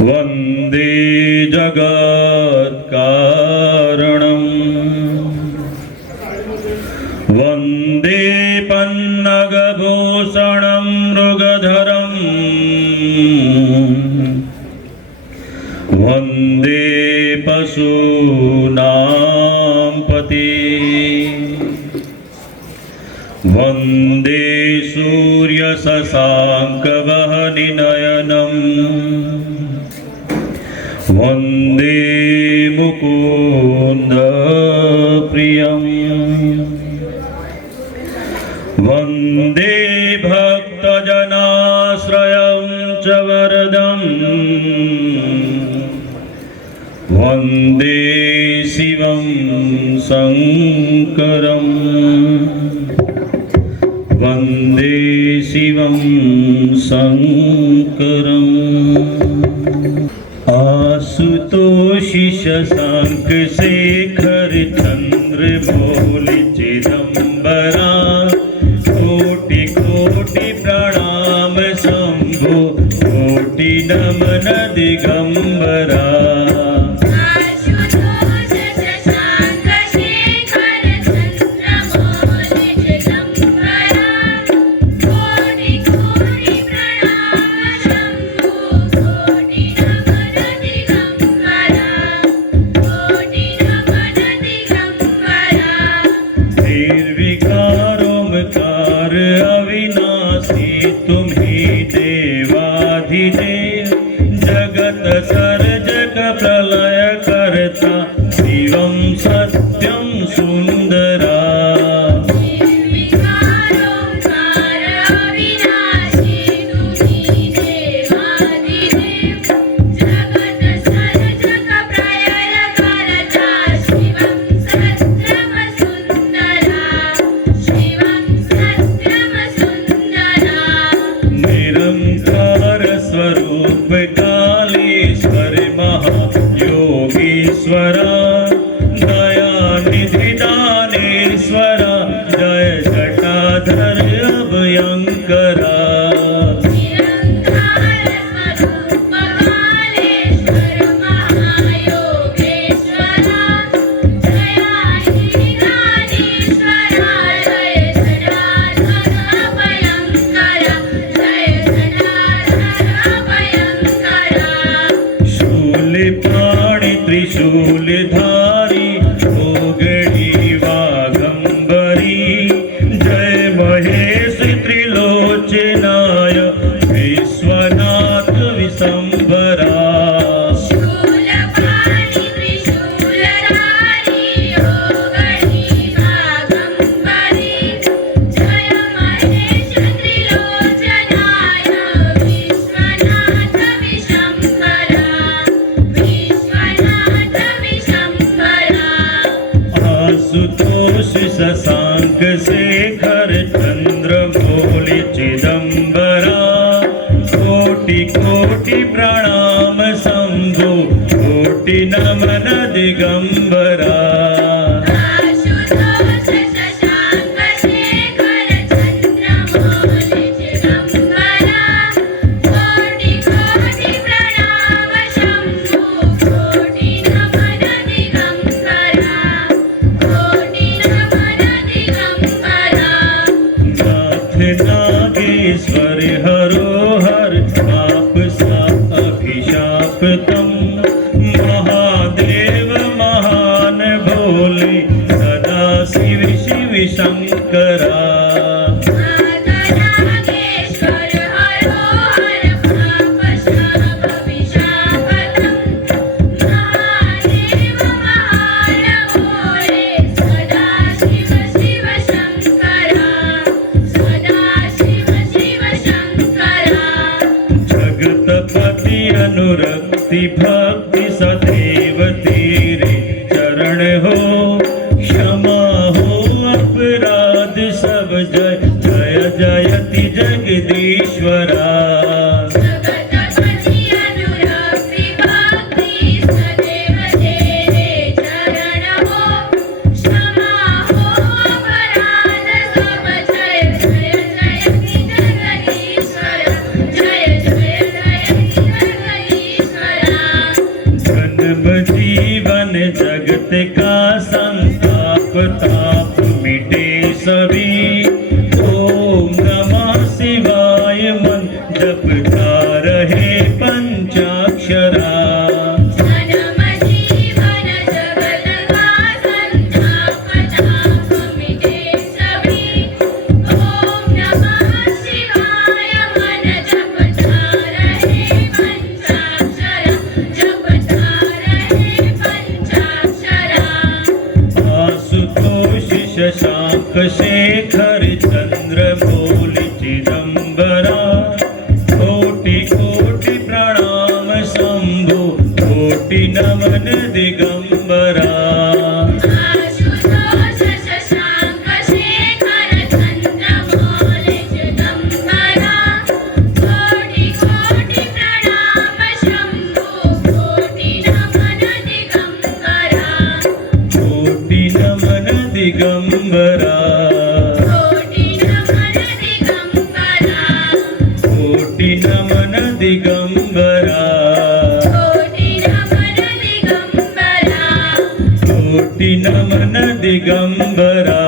वन्दे जगत्कारणम् वन्दे पन्नगभूषणं मृगधरम् वन्दे पशूनां पते वन्दे सूर्यशशाङ्कवहनिनयनम् वन्दे मुकुन्दप्रियम् वन्दे भक्तजनाश्रयं च वरदम् वन्दे शिवं शङ्करम् वन्दे शिवं शङ्करम् आशुतोष शशांक शेखर चंद्र मौलि चिदंबरा कोटि कोटि प्रणाम शंभो कोटि नमन दिगंबरा जगत सर्जक प्रलय करता शिवं सत्यं सुंदरा योगीश्वरा दयानिधि दानेश्वरा जय जटाधर अभयंकरा त्रिशूलधारी भोगड़ी वागंबरी जय महेश त्रिलोचनाय विश्वनाथ विशंभरा आशुतोष शशांक शेखर चंद्र मौलि चिदंबरा कोटि कोटि प्रणाम शंभो कोटि नमन दिगंबरा नागेश्वर हरो हर पाप सा अभिशापतम महादेव महान भोले सदा शिव शिव शंकरा अनुरक्ति भक्ति सदैव तेरे चरण हो क्षमा हो अपराध सब जय जय जयति जगदीश्वरा Jai कोटि नमन दिगंबरा आशुतोष शशांक शेखर चंद्रमौली चिदंबरा कोटि कोटि प्रणाम शंभो कोटि नमन दिगंबरा कोटि नमन दिगंबरा कोटि नमन दिगंबरा कोटि नमन दिगंबरा कोटि नमन दिगंबरा कोटि नमन दिगंबरा